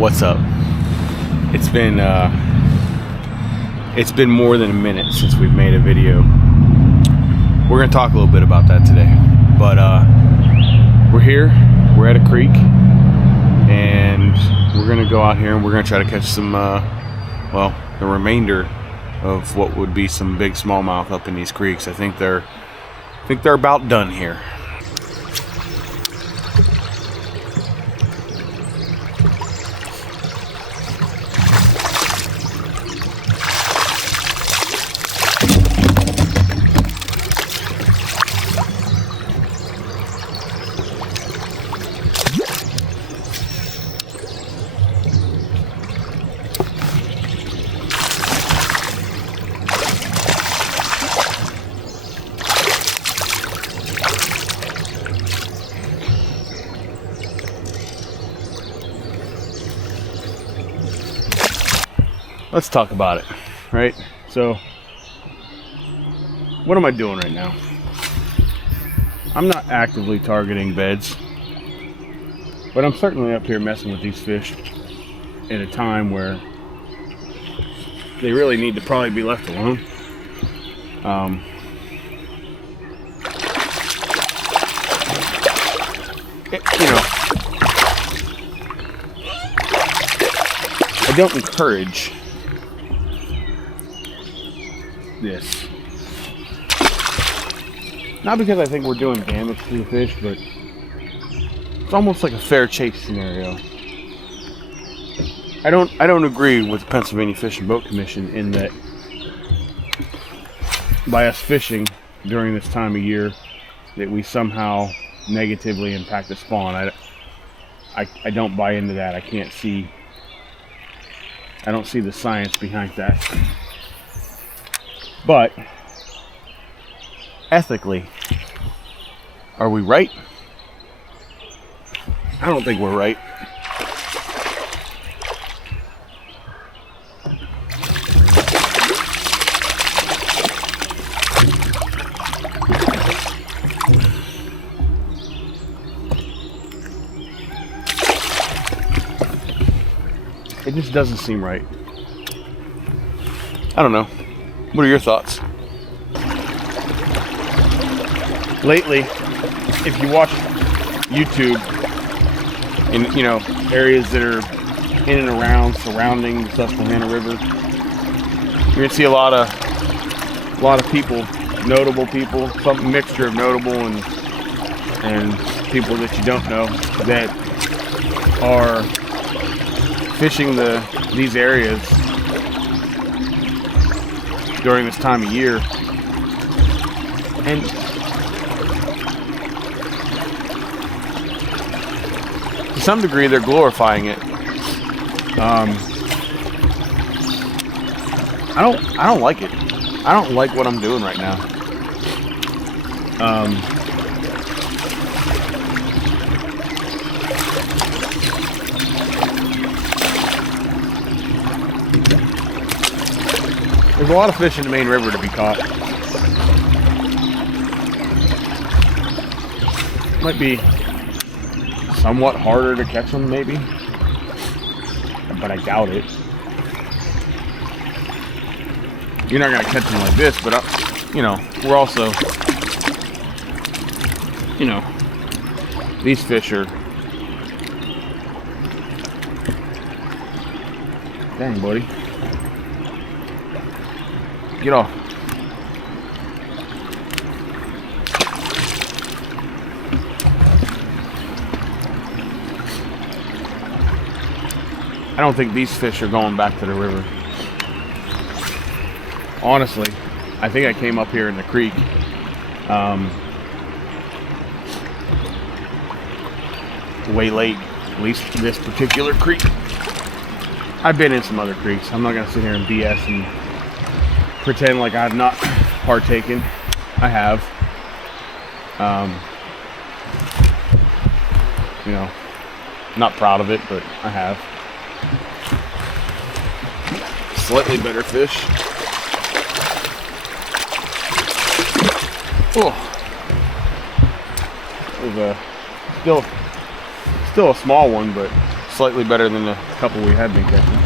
What's up? It's been more than a minute since we've made a video. We're gonna talk a little bit about that today, but we're here. We're at a creek, and we're gonna go out here and we're gonna try to catch some, well, the remainder of what would be some big smallmouth up in these creeks. I think they're about done here. Let's talk about it, right? So, what am I doing right now? I'm not actively targeting beds, but I'm certainly up here messing with these fish at a time where they really need to probably be left alone. I don't encourage this. Not because I think we're doing damage to the fish, but it's almost like a fair chase scenario. I don't agree with the Pennsylvania Fish and Boat Commission in that by us fishing during this time of year that we somehow negatively impact the spawn. I don't buy into that. I don't see the science behind that. But ethically, are we right? I don't think we're right. It just doesn't seem right. I don't know. What are your thoughts? Lately, if you watch YouTube in areas that are in and around surrounding the Susquehanna River, you're gonna see a lot of people, notable people, some mixture of notable and people that you don't know that are fishing these areas during this time of year, and to some degree they're glorifying it. I don't like it. I don't like what I'm doing right now. There's a lot of fish in the main river to be caught. Might be somewhat harder to catch them, maybe, but I doubt it. You're not gonna catch them like this, but we're also, these fish are. Dang, buddy. Get off. I don't think these fish are going back to the river. Honestly, I think I came up here in the creek. Way late, at least this particular creek. I've been in some other creeks. I'm not gonna sit here and BS and pretend like I've not partaken. I have. Not proud of it, but I have. Slightly better fish. Oh, it was still a small one, but slightly better than the couple we had been catching.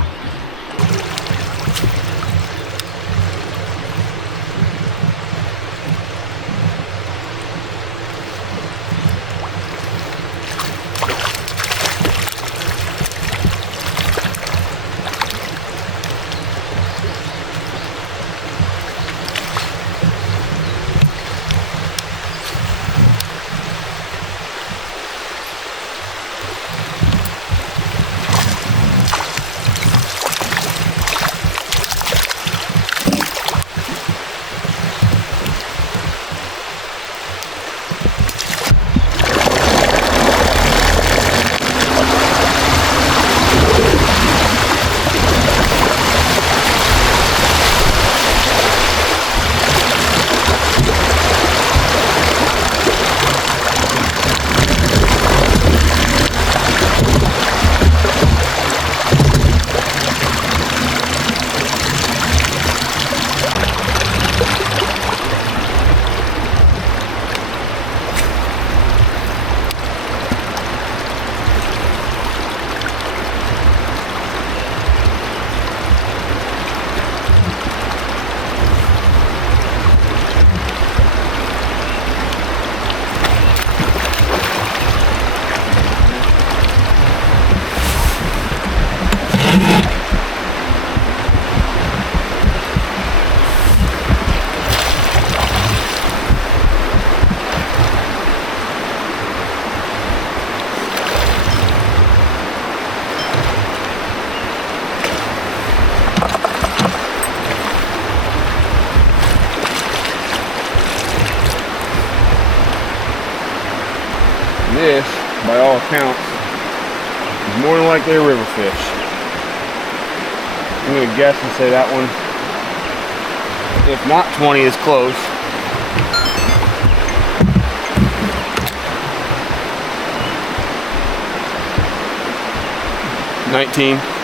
This, by all accounts, is more than likely a river fish. I'm going to guess and say that one, if not 20, is close. $19.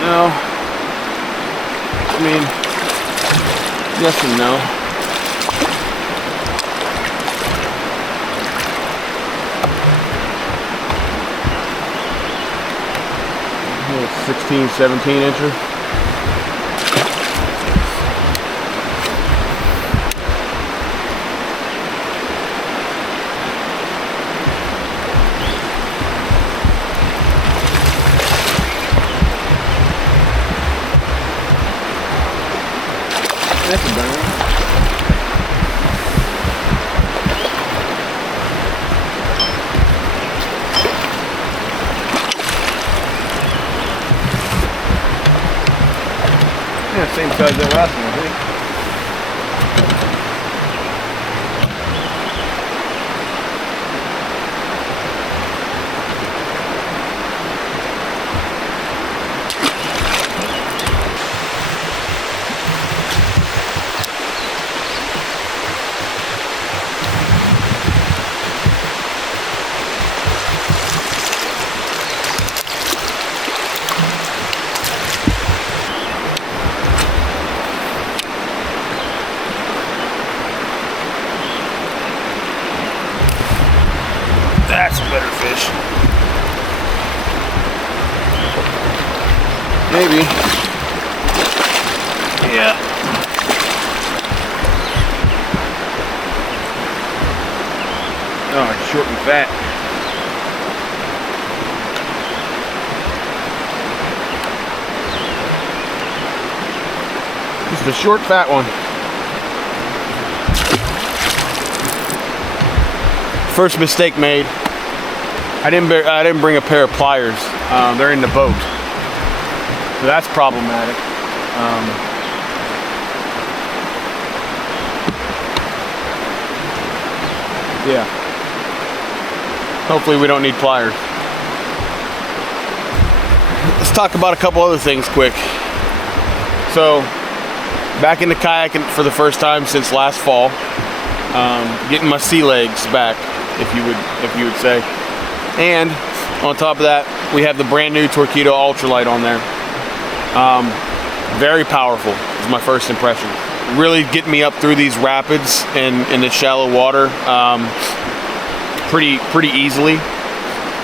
No. I mean, yes and no. A 16, 17 incher. That's a better one. Yeah, same size as that last one, I think. That's a better fish. Maybe. Yeah. Oh, it's short and fat. Just a short, fat one. First mistake made. I didn't bring a pair of pliers. They're in the boat, so that's problematic. Yeah. Hopefully we don't need pliers. Let's talk about a couple other things quick. So, back into kayaking for the first time since last fall. Getting my sea legs back, if you would say. And on top of that, we have the brand new Torqeedo Ultralight on there. Very powerful is my first impression. Really getting me up through these rapids and in the shallow water pretty easily.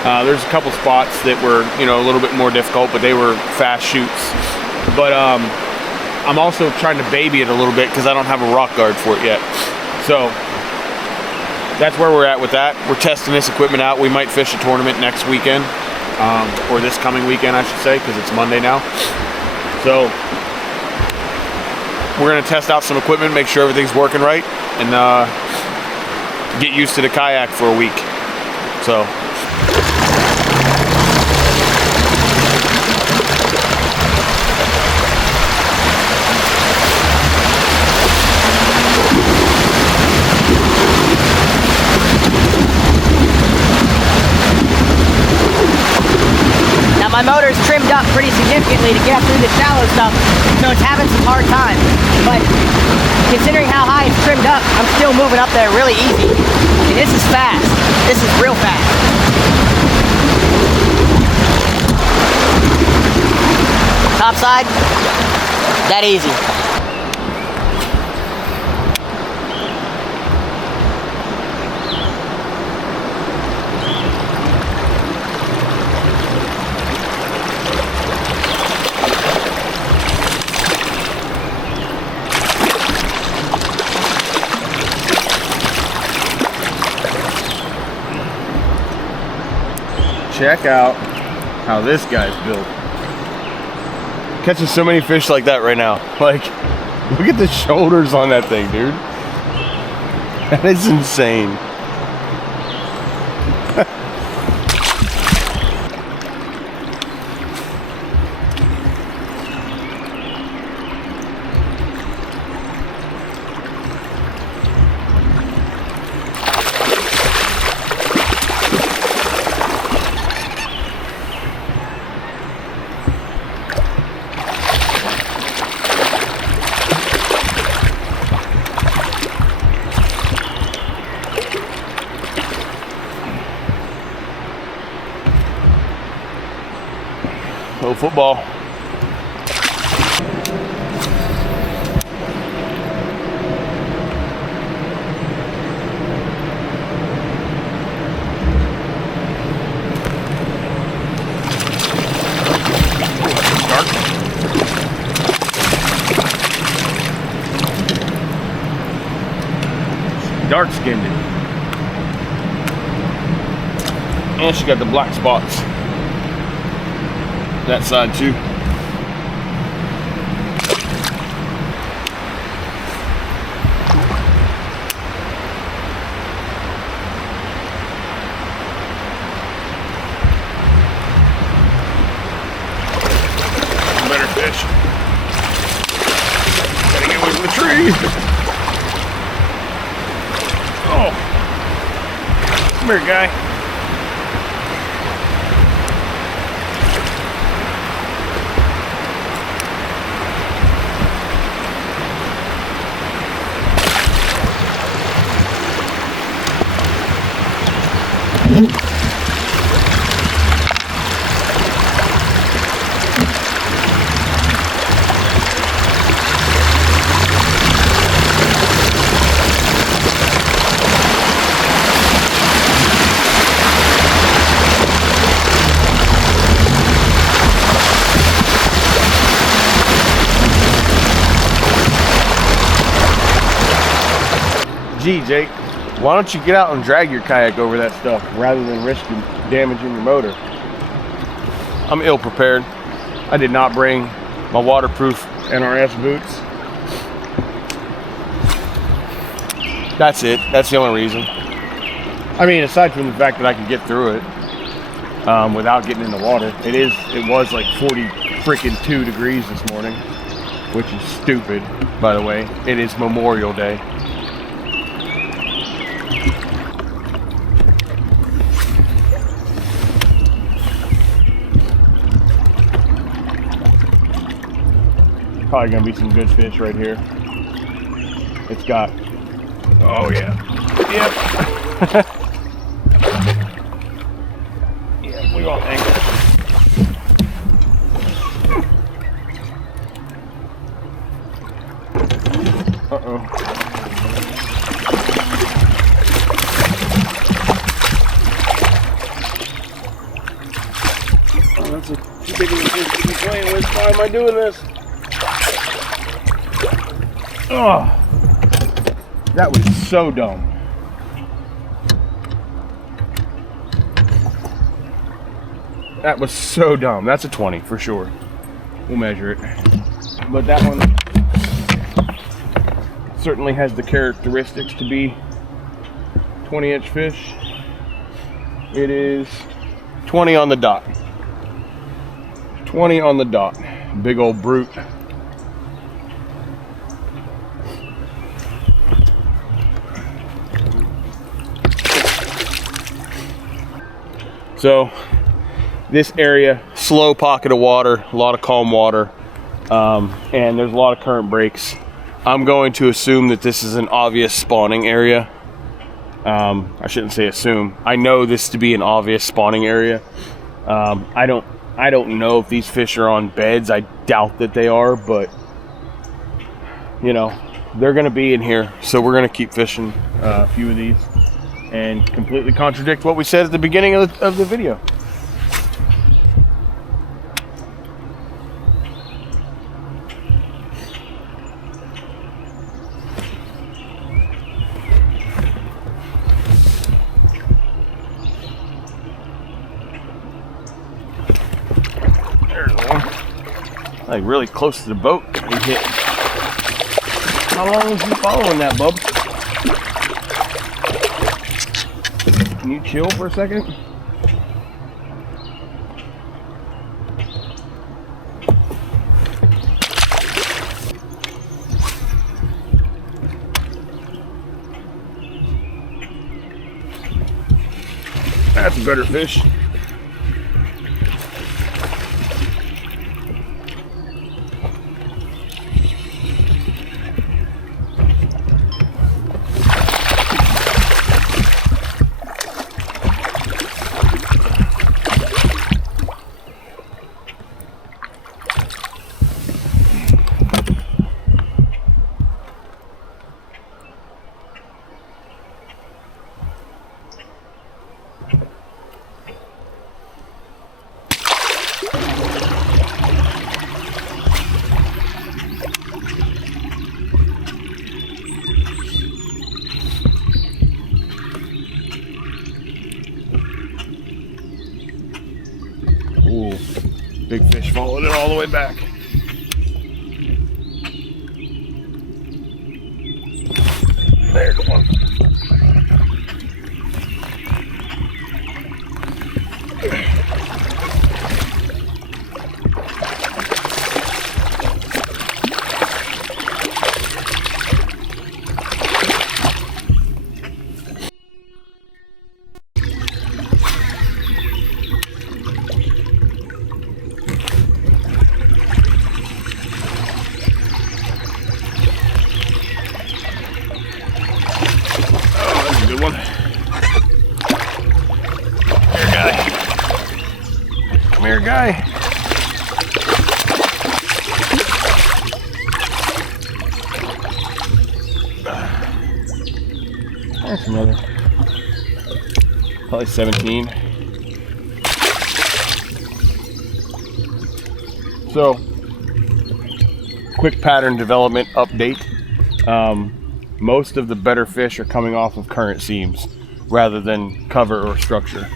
There's a couple spots that were, you know, a little bit more difficult, but they were fast shoots. But I'm also trying to baby it a little bit because I don't have a rock guard for it yet. So that's where we're at with that. We're testing this equipment out. We might fish a tournament next weekend, or this coming weekend, I should say, because it's Monday now. So we're gonna test out some equipment, make sure everything's working right, and get used to the kayak for a week. So. My motor's trimmed up pretty significantly to get up through the shallow stuff, so it's having some hard times. But considering how high it's trimmed up, I'm still moving up there really easy. And this is fast. This is real fast. Top side, that easy. Check out how this guy's built. Catching so many fish like that right now. Like, look at the shoulders on that thing, dude. That is insane. Oh, football. Dark skinned it. And she got the black spots. That side too. Better fish. Gotta get away from the tree. Oh. Come here, guy. Gee, Jake, why don't you get out and drag your kayak over that stuff rather than risking damaging your motor? I'm ill prepared. I did not bring my waterproof NRS boots. That's it. That's the only reason. I mean, aside from the fact that I can get through it without getting in the water. It was like 40 freaking 2 degrees this morning, which is stupid, by the way. It is Memorial Day. Probably gonna be some good fish right here. It's got, oh yeah, yep. Yeah, we want anchor. Uh-oh. Oh, that's a too big of a fish to be playing with. Why am I doing this? Oh, that was so dumb. That was so dumb. That's a 20 for sure. We'll measure it. But that one certainly has the characteristics to be 20-inch fish. It is 20 on the dot. 20 on the dot. Big old brute. So this area, slow pocket of water, a lot of calm water, and there's a lot of current breaks. I'm going to assume that this is an obvious spawning area. I shouldn't say assume. I know this to be an obvious spawning area. I don't know if these fish are on beds. I doubt that they are, but you know, they're gonna be in here, so we're gonna keep fishing a few of these and completely contradict what we said at the beginning of the video. There's one. Like really close to the boat. We hit. How long was you following that, bub? Can you chill for a second? That's a better fish. Ooh, big fish followed it all the way back. There's one. Good one. Here, guy. Come here, guy. That's another. Probably 17. So, quick pattern development update. Most of the better fish are coming off of current seams rather than cover or structure.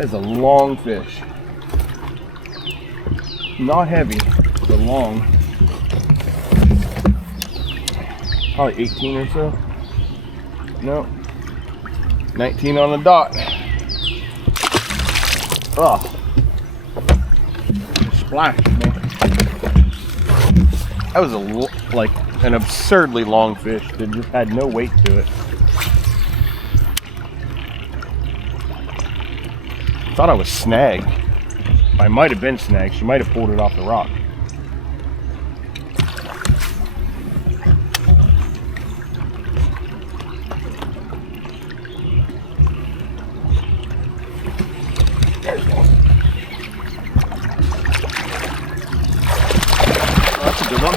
That is a long fish. Not heavy, but long. Probably 18 or so. No. 19 on the dot. Oh. Splash, man. That was like an absurdly long fish that just had no weight to it. Thought I was snagged. I might have been snagged. She might have pulled it off the rock. That's a good one.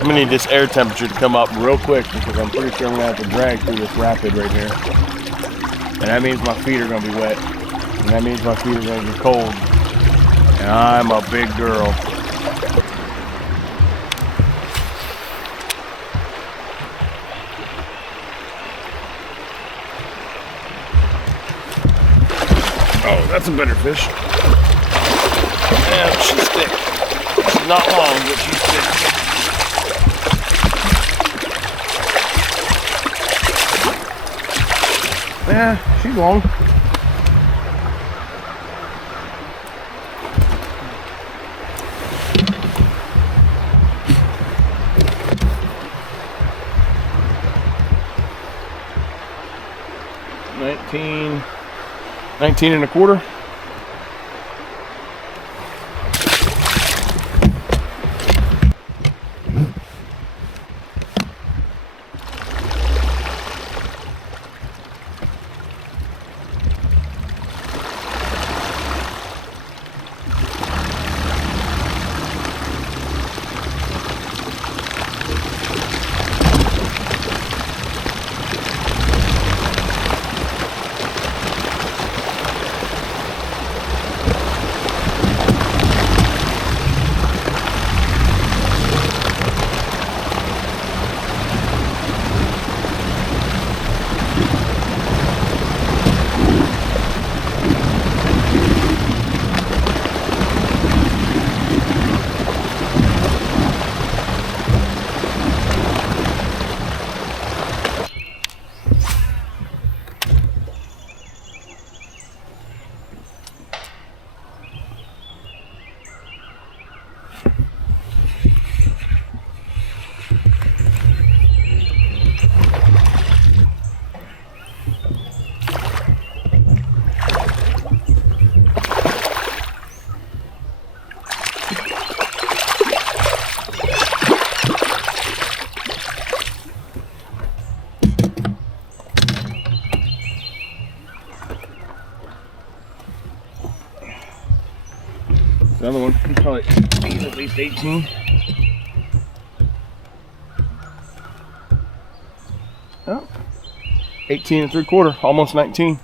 I'm gonna need this air temperature to come up real quick because I'm pretty sure I'm gonna have to drag through this rapid right here. And that means my feet are gonna be wet. And that means my feet are gonna get cold. And I'm a big girl. Oh, that's a better fish. Yeah, she's thick. She's not long, but she's thick. Yeah, she's long. $19 and a quarter. Another one, he's probably at least 18. Oh, 18 and 3/4, almost 19.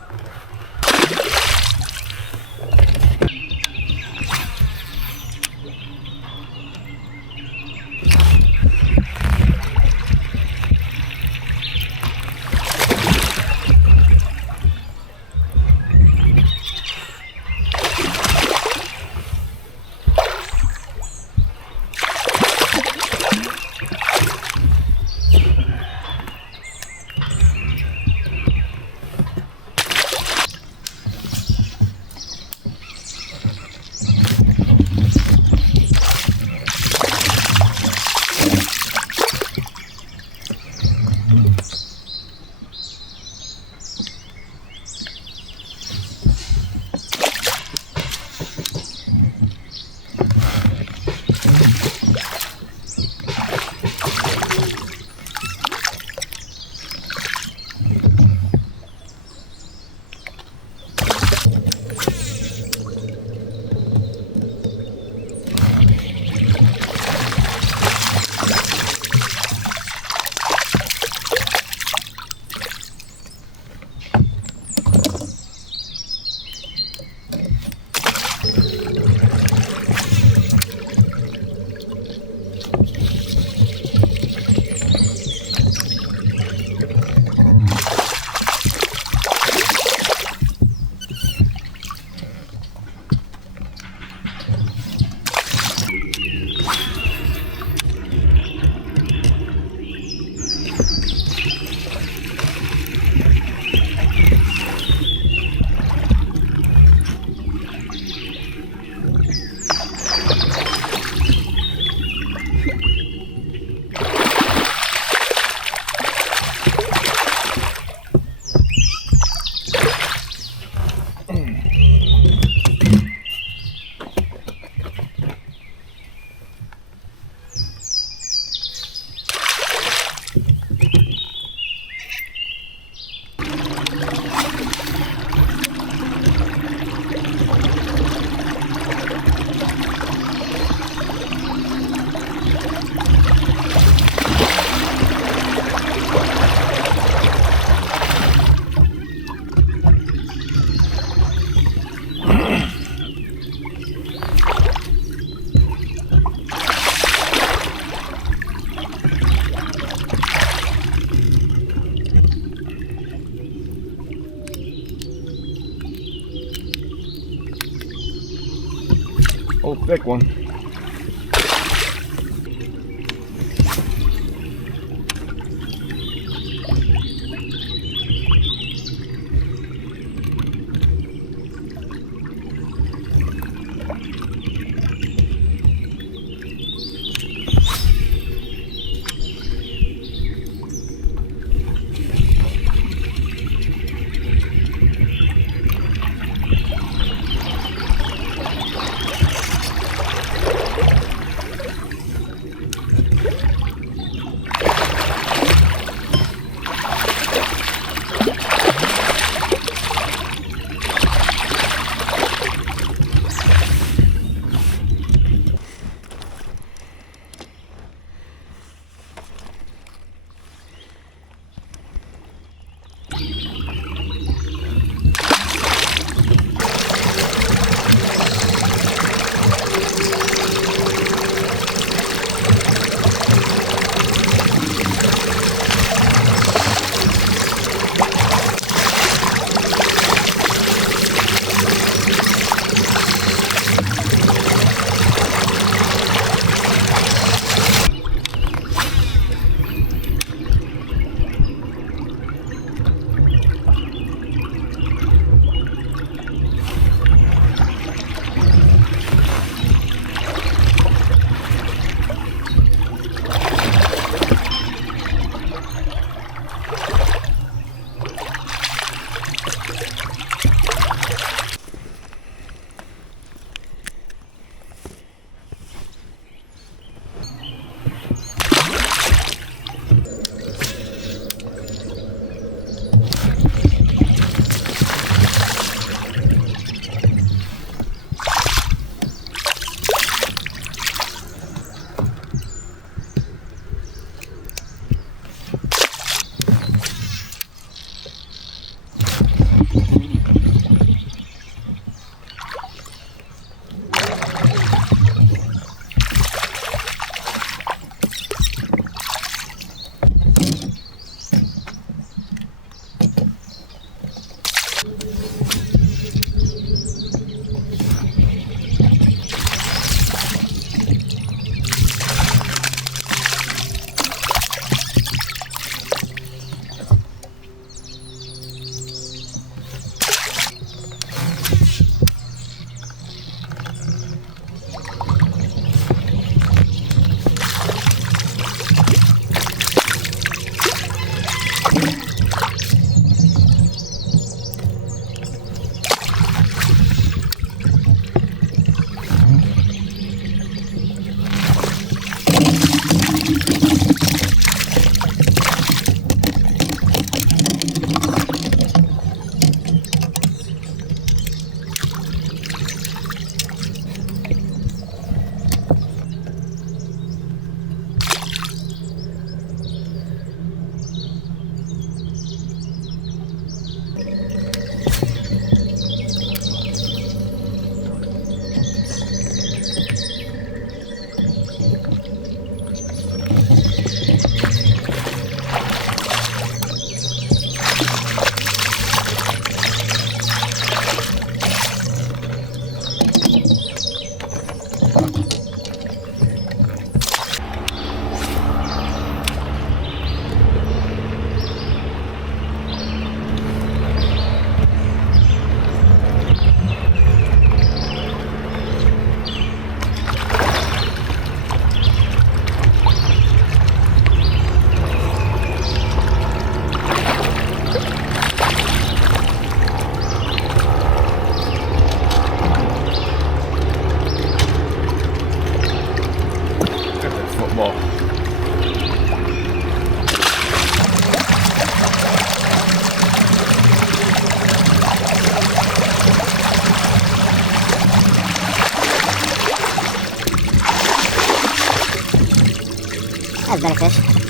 Oh, thick one. That's better fish.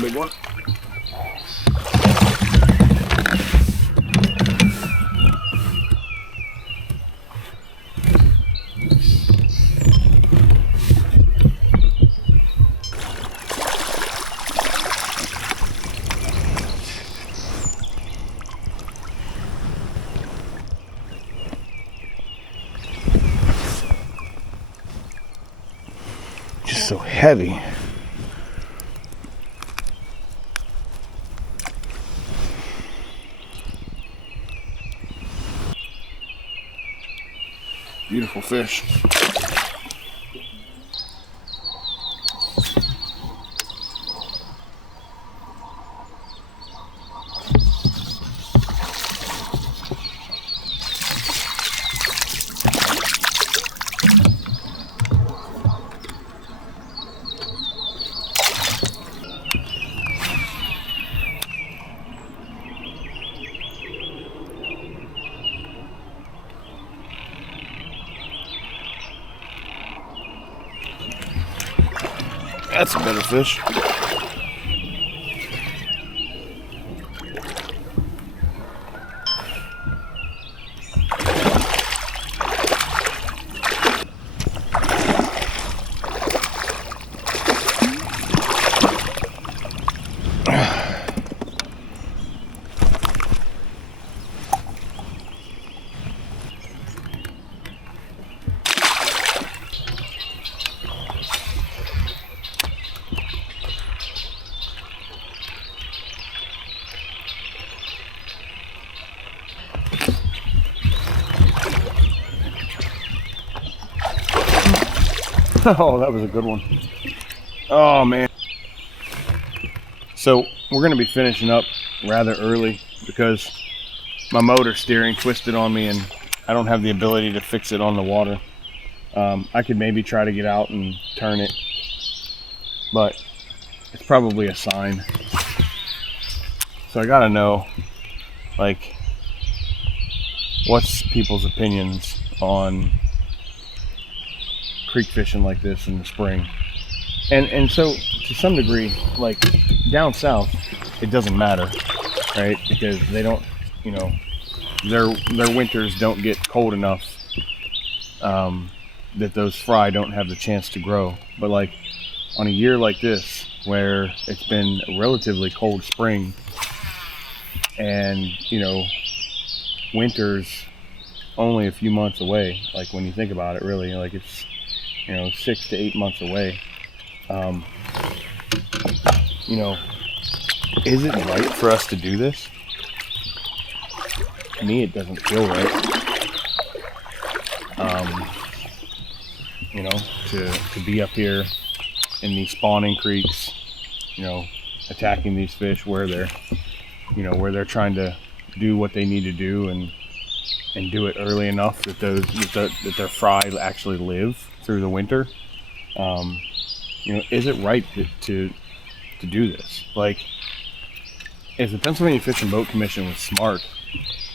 one big one. Just so heavy. Beautiful fish. That's a better fish. Oh, that was a good one. Oh, man. So we're going to be finishing up rather early because my motor steering twisted on me and I don't have the ability to fix it on the water. I could maybe try to get out and turn it, but it's probably a sign. So I got to know, like, what's people's opinions on creek fishing like this in the spring. And so to some degree, like down south, it doesn't matter, right? Because they don't, you know, their winters don't get cold enough that those fry don't have the chance to grow. But like on a year like this, where it's been a relatively cold spring and, you know, winter's only a few months away, like when you think about it, really, like it's, you know, 6 to 8 months away. You know, is it right for us to do this? To me, it doesn't feel right. You know, to be up here in these spawning creeks, you know, attacking these fish where they're, you know, where they're trying to do what they need to do and do it early enough that that their fry actually live through the winter. You know, is it right to do this? Like, if the Pennsylvania Fish and Boat Commission was smart,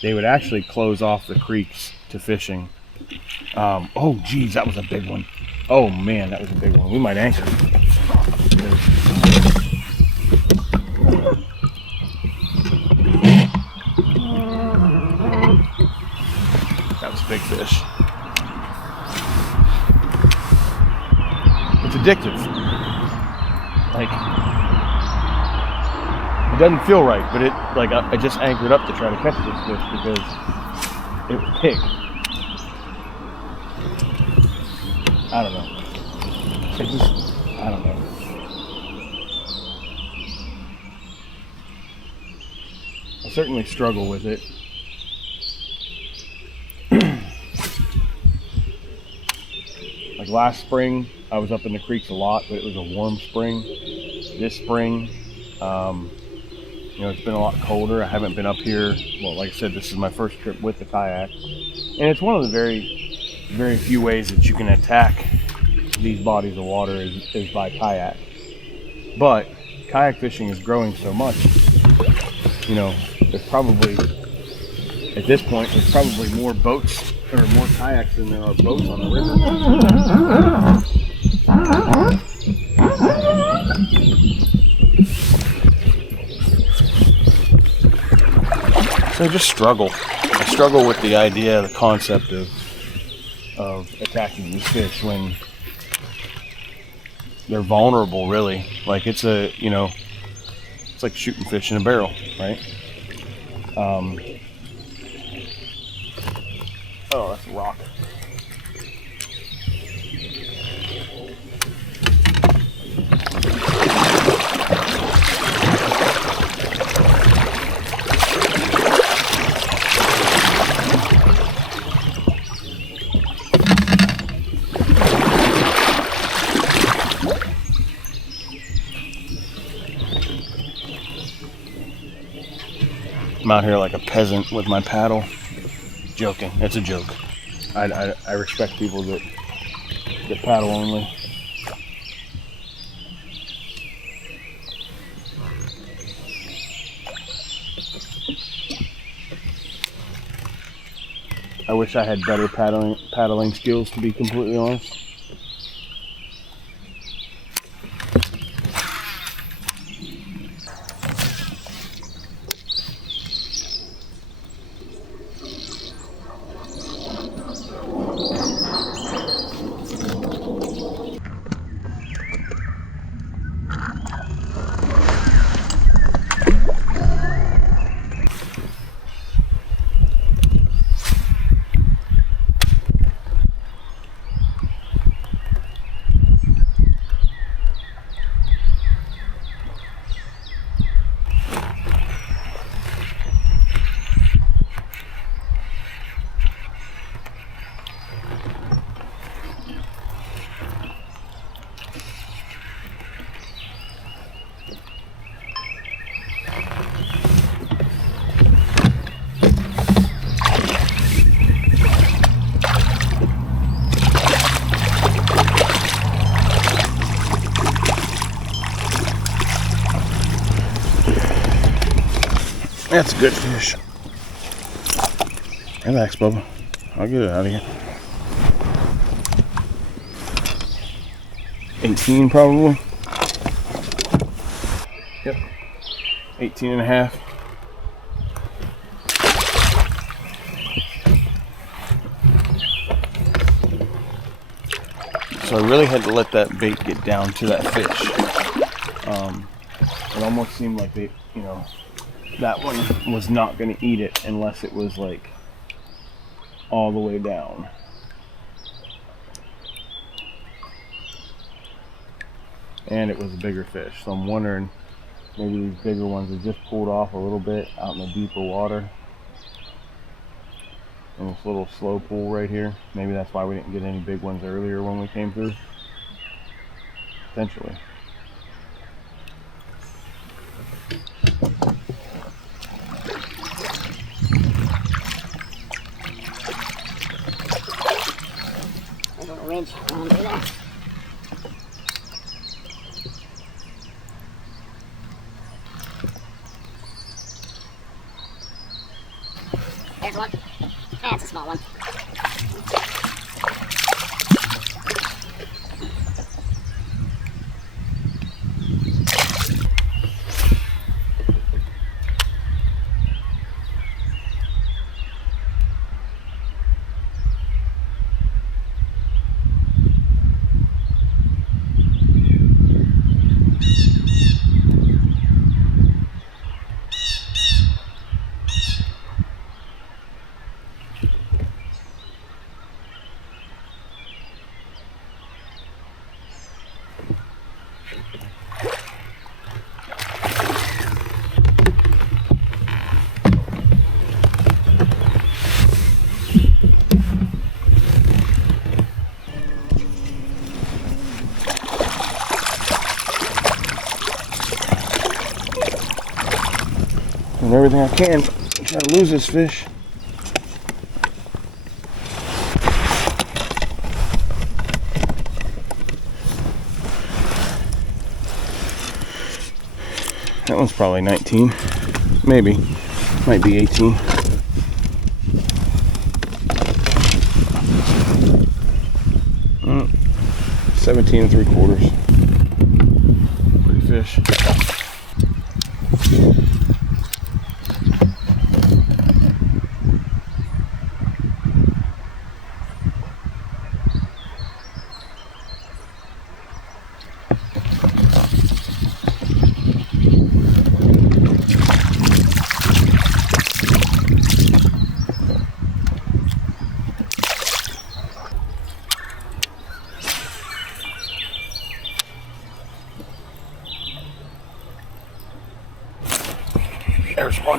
they would actually close off the creeks to fishing. Oh geez, that was a big one. Oh man, that was a big one. We might anchor. That was a big fish. It's addictive. Like, it doesn't feel right, but I just anchored up to try to catch this fish because it was big. I don't know. I don't know. I certainly struggle with it. Like last spring, I was up in the creeks a lot, but it was a warm spring. This spring, you know, it's been a lot colder. I haven't been up here. Well, like I said, this is my first trip with the kayak. And it's one of the very, very few ways that you can attack these bodies of water is by kayak. But kayak fishing is growing so much, you know, there's probably, at this point, there's probably more boats or more kayaks than there are boats on the river. So I just struggle. I struggle with the idea, the concept of attacking these fish when they're vulnerable, really. Like it's a, you know, it's like shooting fish in a barrel, right? Oh, that's a rock. I'm out here like a peasant with my paddle. Joking. It's a joke. I respect people that paddle only. I wish I had better paddling skills, to be completely honest. That's a good fish. Relax, Bubba. I'll get it out of here. 18 probably. Yep. 18 and a half. So I really had to let that bait get down to that fish. It almost seemed like they, you know, that one was not going to eat it unless it was like all the way down. And it was a bigger fish, so I'm wondering maybe these bigger ones have just pulled off a little bit out in the deeper water in this little slow pool right here. Maybe that's why we didn't get any big ones earlier when we came through. Potentially. Ridge on through there. There's one. That's a small one. And everything I can try to lose this fish. That one's probably 19, maybe, might be 18. Mm, 17 3/4. Pretty fish.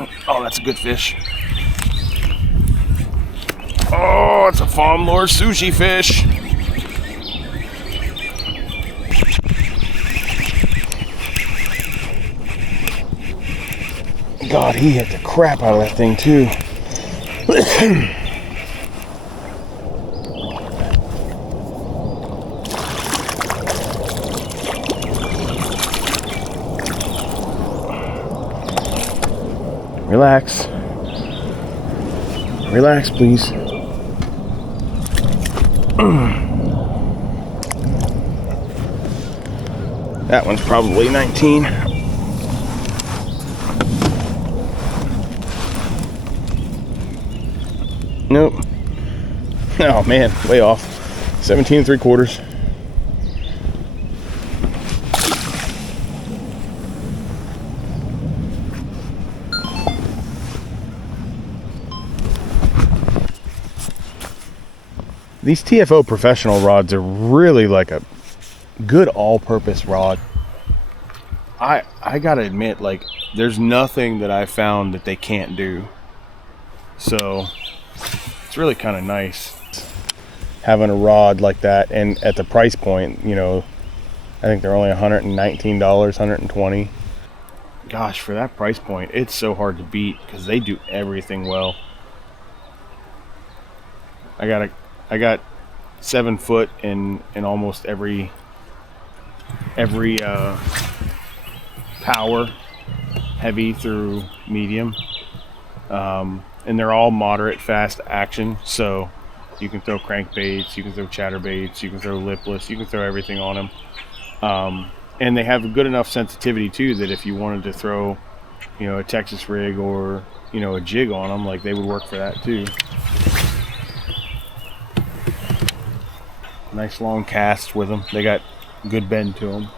on. Oh, that's a good fish. Oh, it's a Farm Lord sushi fish. God, he hit the crap out of that thing too. Relax. Relax, please. That one's probably 19. Nope. Oh man, way off. 17 3/4. These TFO professional rods are really like a good all-purpose rod. I gotta admit, like, there's nothing that I found that they can't do. So it's really kind of nice having a rod like that, and at the price point, you know, I think they're only $119, $120. Gosh, for that price point, it's so hard to beat because they do everything well. I got 7 foot in almost every power, heavy through medium, and they're all moderate fast action, so you can throw crankbaits, you can throw chatterbaits, you can throw lipless, you can throw everything on them, and they have a good enough sensitivity too that if you wanted to throw, you know, a Texas rig or, you know, a jig on them, like, they would work for that too. Nice long casts with them. They got good bend to them.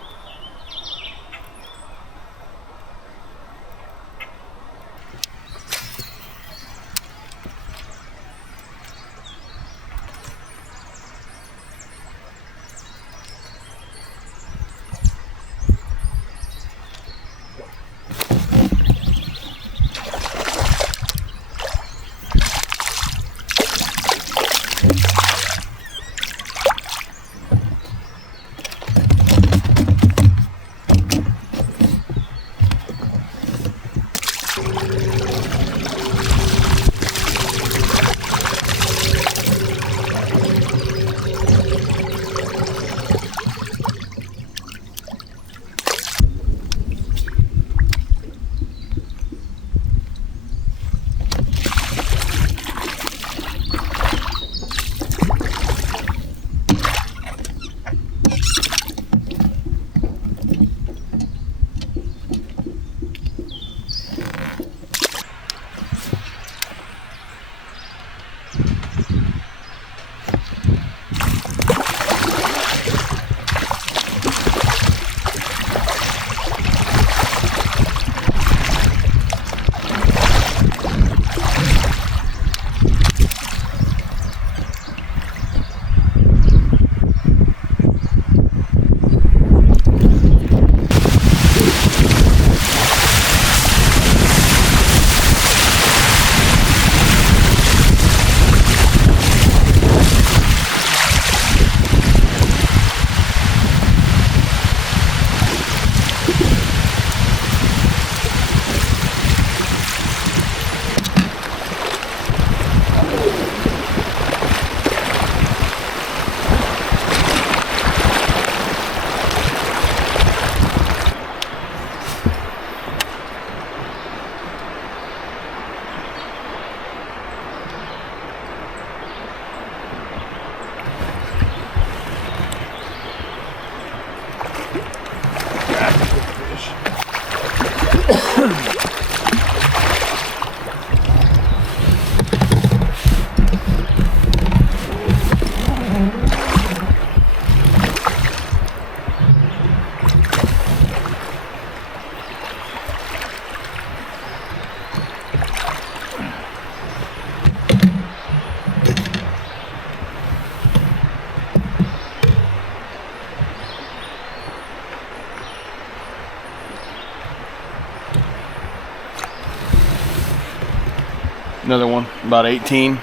Another one, about 18.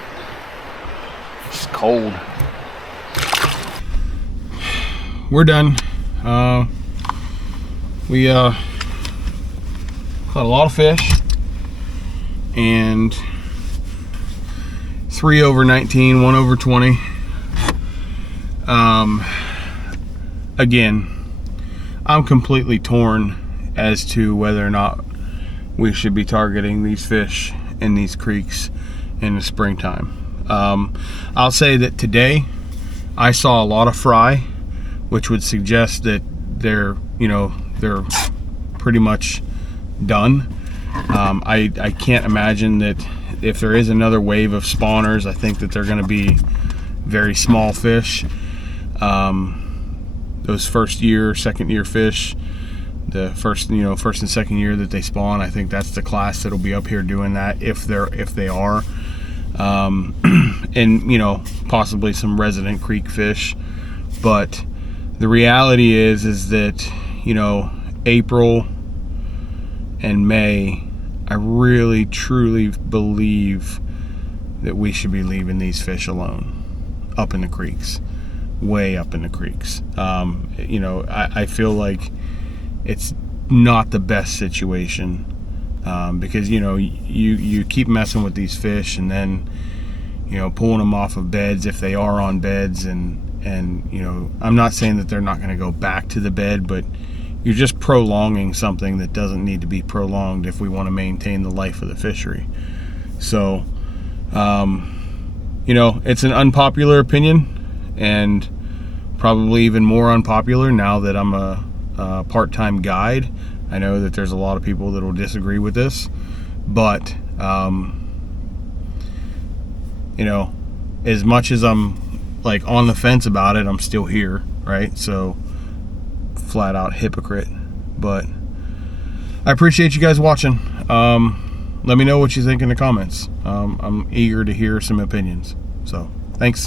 It's cold. We're done. We caught a lot of fish, and 3 over 19, 1 over 20. Again, I'm completely torn as to whether or not we should be targeting these fish in these creeks in the springtime. I'll say that today I saw a lot of fry, which would suggest that they're pretty much done. I can't imagine that if there is another wave of spawners, I think that they're going to be very small fish. Those first year, second year fish, the first and second year that they spawn, I think that's the class that'll be up here doing that, if they are. And possibly some resident creek fish. But the reality is that April and May, I really truly believe that we should be leaving these fish alone up in the creeks, way up in the creeks. I feel like it's not the best situation, because you keep messing with these fish, and then pulling them off of beds if they are on beds, and I'm not saying that they're not going to go back to the bed, but you're just prolonging something that doesn't need to be prolonged if we want to maintain the life of the fishery. So it's an unpopular opinion, and probably even more unpopular now that I'm a part-time guide. I know that there's a lot of people that will disagree with this, but as much as I'm like on the fence about it, I'm still here, right? So flat out hypocrite. But I appreciate you guys watching. Let me know what you think in the comments. I'm eager to hear some opinions. So thanks.